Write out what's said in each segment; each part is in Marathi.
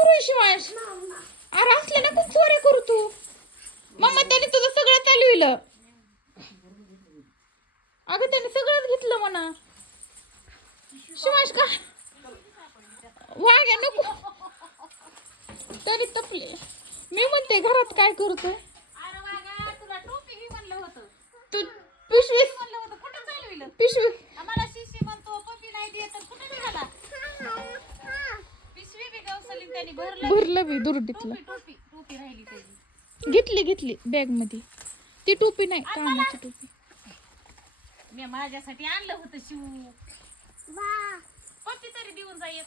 सुरू आहे शिवांश? अरे असले ना खूप चोऱ्या करू तू. मम्मा त्याने तुझं सगळं चालविलं. अगं त्याने सगळंच घेतलं म्हणा. शिवांश का वाघ्या नको तरी तपले. मी म्हणते घरात काय करतोय तू? पिशवी पिशवी भरलं मी दुर्डीतलं. घेतली बॅग मध्ये. ती टोपी नाही कामाची टोपी. मी माझ्यासाठी आणलं होतं शिव. पप्पी तरी देऊन जाईल.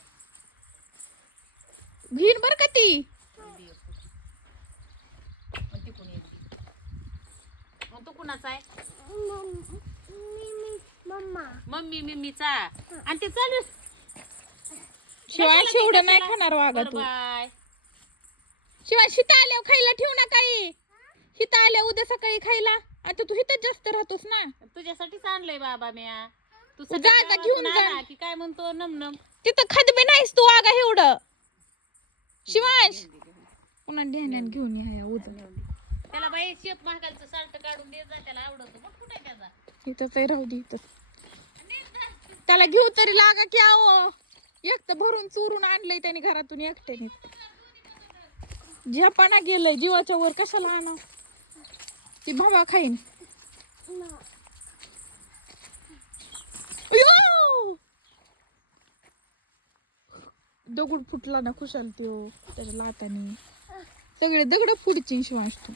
घेईन बर का ती. मग तू कुणाचा आहे? मम्मी मिमीचा. आणि ते चालू शिवाय शेवढं नाही खाणार वागा तू. बाय. शिवाय हिता आल्यावर खायला ठेवू ना काही. हिता आल्या उद्या सकाळी खायला. आता तू हिथं जास्त राहतोस ना. तुझ्यासाठीच आणलंय बाबा म्या. तू जा जा घेऊन जा. की काय म्हणतो नमनम. तिथं खदबी नाहीस तू वागा एवढं. शिवांश पुन्हा ध्यानात घेऊन या उद्या. त्याला बाई शेप महागालचं साल्ट काढून दे जा. त्याला आवडत मग कुठे त्याचा. इथंच राहू दे इथं. त्याला घेऊ तरी लागा की आहो. एकटं भरून चुरून आणलंय त्याने घरातून एकट्याने. झपाना गेलंय जीवाच्या वर. कशाला आणा ती भावा खाईन. अयो! दगड फुटला ना खुशाल त्यो त्याच्या लातानी. सगळे दगड फुटची शिवांश तू.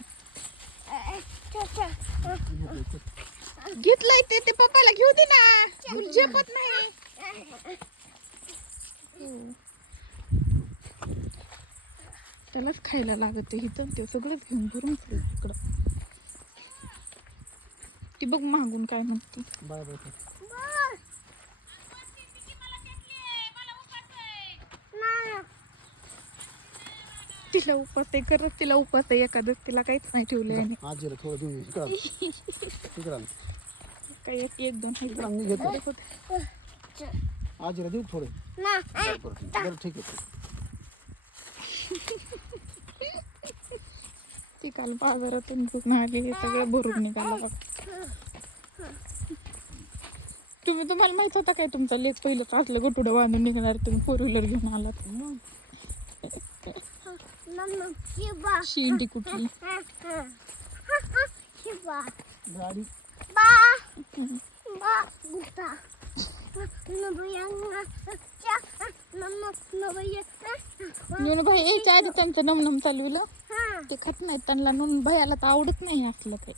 घेतलंय ते पप्पाला घेऊ दे ना. तुला झेपत नाही. त्यालाच खायला लागत इथं. ते सगळंच घेऊन भरून इकडं. ती बघ मागून काय म्हणते. तिला उपास आहे करत. तिला उपास आहे एखादं. तिला काहीच नाही ठेवलंय. काही एक दोन आजीला देऊ थोडे. ठीक आहे. ती काल बाजारातून घेऊन आली. हे सगळं भरून निघालं बघ. तुम्हाला माहित होता काय तुमचा लेक पहिलं असलं गटुडं बांधून निघणार. तुम्ही 4 व्हीलर घेऊन आलात. शेंडी कुठली गाडी नून भाई यायच्या आधी त्यांचं नमनम चालविलं. ते खात नाहीत. त्यांना नून भयाला तर आवडत नाही असलं काही.